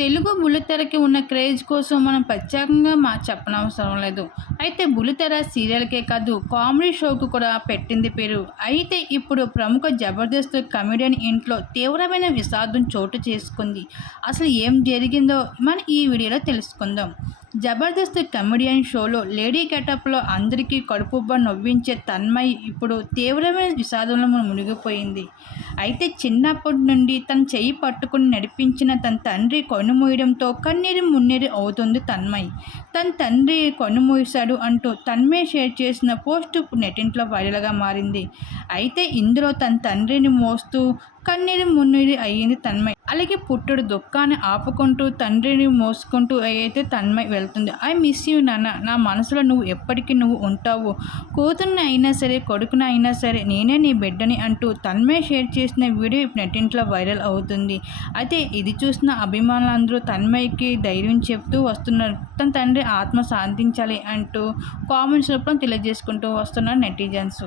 తెలుగు బుల్లితెరకి ఉన్న క్రేజ్ కోసం మనం ప్రత్యేకంగా మా చెప్పనవసరం లేదు. అయితే బుల్లితెర సీరియల్కే కాదు కామెడీ షోకు కూడా పెట్టింది పేరు. అయితే ఇప్పుడు ప్రముఖ జబర్దస్త్ కమెడియన్ ఇంట్లో తీవ్రమైన విషాదం చోటు చేసుకుంది. అసలు ఏం జరిగిందో మనం ఈ వీడియోలో తెలుసుకుందాం. జబర్దస్త్ కమెడియన్ షోలో లేడీ గెటప్లో అందరికీ కడుపుబ్బ నవ్వించే తన్మయ్ ఇప్పుడు తీవ్రమైన విషాదంలో మునిగిపోయింది. అయితే చిన్నప్పటి నుండి తన చెయ్యి పట్టుకుని నడిపించిన తన తండ్రి కనుమూయడంతో కన్నీరు మున్నీరు అవుతుంది తన్మయ్. తన తండ్రి కనుమూసాడు అంటూ తన్మయ్ షేర్ చేసిన పోస్ట్ నెటింట్లో వైరల్గా మారింది. అయితే ఇందులో తన తండ్రిని మోస్తూ కన్నీరు మున్నీరు అయ్యింది తన్మయ్. అలాగే పుట్టుడు దుఃఖాన్ని ఆపుకుంటూ తండ్రిని మోసుకుంటూ అయితే తన్మయ్ వెళ్తుంది. ఐ మిస్ యూ నాన్న నా మనసులో నువ్వు ఎప్పటికీ నువ్వు ఉంటావు. కూతుర్ని అయినా సరే కొడుకుని అయినా సరే నేనే నీ బిడ్డని అంటూ తన్మయ్ షేర్ చేసిన వీడియో ఇప్పుడు నెట్టింట్లో వైరల్ అవుతుంది. అయితే ఇది చూసిన అభిమానులందరూ తన్మయ్కి ధైర్యం చెప్తూ వస్తున్నారు. తన తండ్రి ఆత్మ శాంతించాలి అంటూ కామెంట్స్ రూపంలో తెలియజేసుకుంటూ వస్తున్నారు నెటిజన్స్.